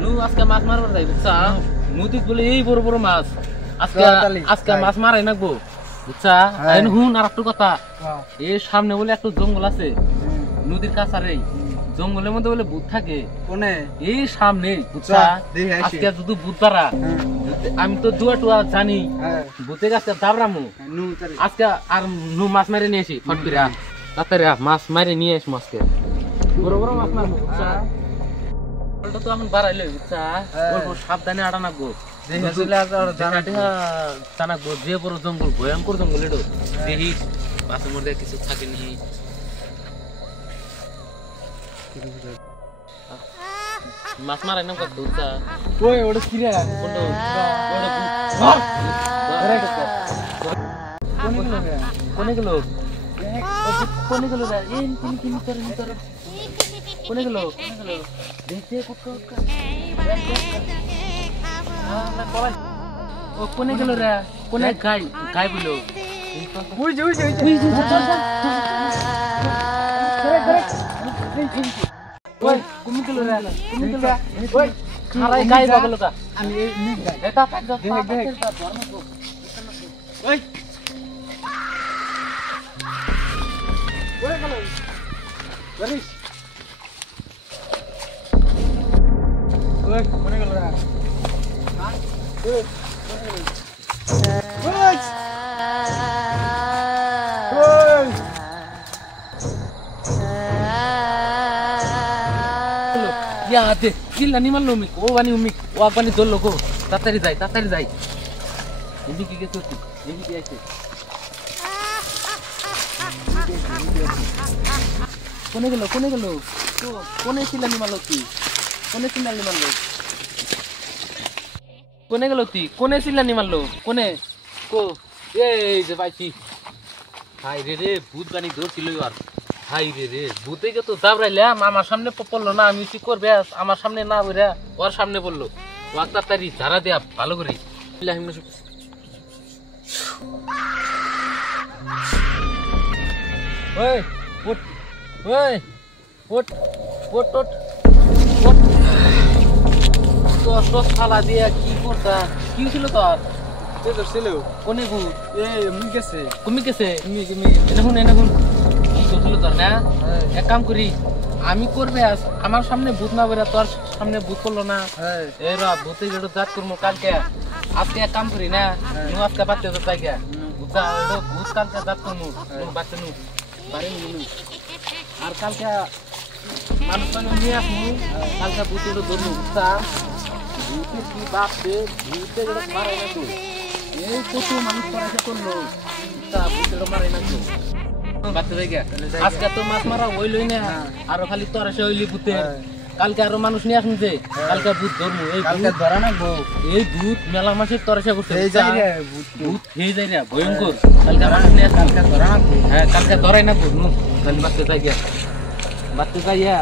নু আজকে মাছ মারবার যাই বুঝছা নদী বলে এই বড় বড় মাছ আজকে আজকে মাছ মারাই নাকবো বুঝছা হুন আর একটু কথা এই সামনে বলে একটু জঙ্গল আছে নদীর কাছারে জঙ্গলের মধ্যে বলে ভূত থাকে কোনে এই সামনে বুঝছা আজকে যদি ভূত পারা আমি তো দুয়া টুয়া জানি ভূতে গাছে দাবরামু আজকে আর নু মাছ মারে নিয়ে আসি ফটকিরা তাড়াতাড়ি মাছ মারে নিয়ে আসবো আজকে বড় বড় মাছ মারবো বুঝছা ওটা তো আমি বাড়াইলে বুঝছা অল্প সাবধানে আটা নাকবো জানাকবো যে বড় জঙ্গল ভয়ঙ্কর জঙ্গল এটো দেখিস মাছের মধ্যে কিছু থাকেনি মাছ মারাই নাম কত বুঝছা ওই ওটা কি রে কোনটা কোনে গেল কোনে গেল রে এই কিন করে কোনে গেল দেখতে কুটকা ও কোনে গেল রে কোনে গাই বলো ওই যে ওই তুমি গেল রে ওই খারাই গাই বাগলো কা আমি এই নিক গাই এটা দেখ ওই ওই গেল গরিস ওই কোনে গেল রে হ্যাঁ ওই কোনে গেল ওই ইয়া দে কিল নিমাল লমিক ও বানি উমিক ও বানি দল লোক তাড়াতাড়ি যাই এদিকে কি গেছে তুই এদিকে আইছে কোনে গেল তো কোনে ছিল নিমাল তুই কোনে ছিল নিমাল কোনে গেল তুই কোনে ছিল নিমাল কোনে কো এই যে ভাইছি হাই রে ভূত বানি ধরছিল আর হাই রে ভূতে কে তো দাবরাইলাম আমার সামনে পড়লো না আমি কি করবে আমার সামনে না বইরা ওর সামনে পড়লো ওয়াক্তা তারি ধারা দেয়া ভালো করে ওই ওট ওই ওট ওট ওট ওট তো খালা দিয়া কি করতা কি ছিল তোর এ তো ছিল কোনে গু এ মুই গেছে এনে হুন কি করছিল তোর না এক কাম করি আমি করবে আমার সামনে ভূত না বেরা তোর সামনে ভূত করলো না এরা ভূতে যেটা জাত করবো কালকে আজকে এক কাম করি না নু আজকে বাচ্চা তো তাই গা বুঝা ভূত কালকে জাত করবো বাচ্চা নু বাড়ি নু আর কালকে মানুষ মানুষ নিয়ে আসবো কালকে ভূত এটা ধরবো বুঝা ভূতে কি বাপ দে ভূতে যেটা মারাই না তো এই কত মানুষ পড়াশোনা করলো বুঝা ভূত এটা মারাই না তো আজকে তো মাছ মারা হইলই না আরো খালি তরাসে হইলি ভূতে কালকে আরো মানুষ নিয়ে আসুন যে কালকে ভূত ধরবো এই কালকে ধরা না এই ভূত মেলা মাসের তরাসে করছে ভূত খেয়ে যায় রে ভয়ঙ্কর কালকে মানুষ নিয়ে কালকে ধরা না হ্যাঁ কালকে ধরাই না খালি বাচ্চা যাই গিয়া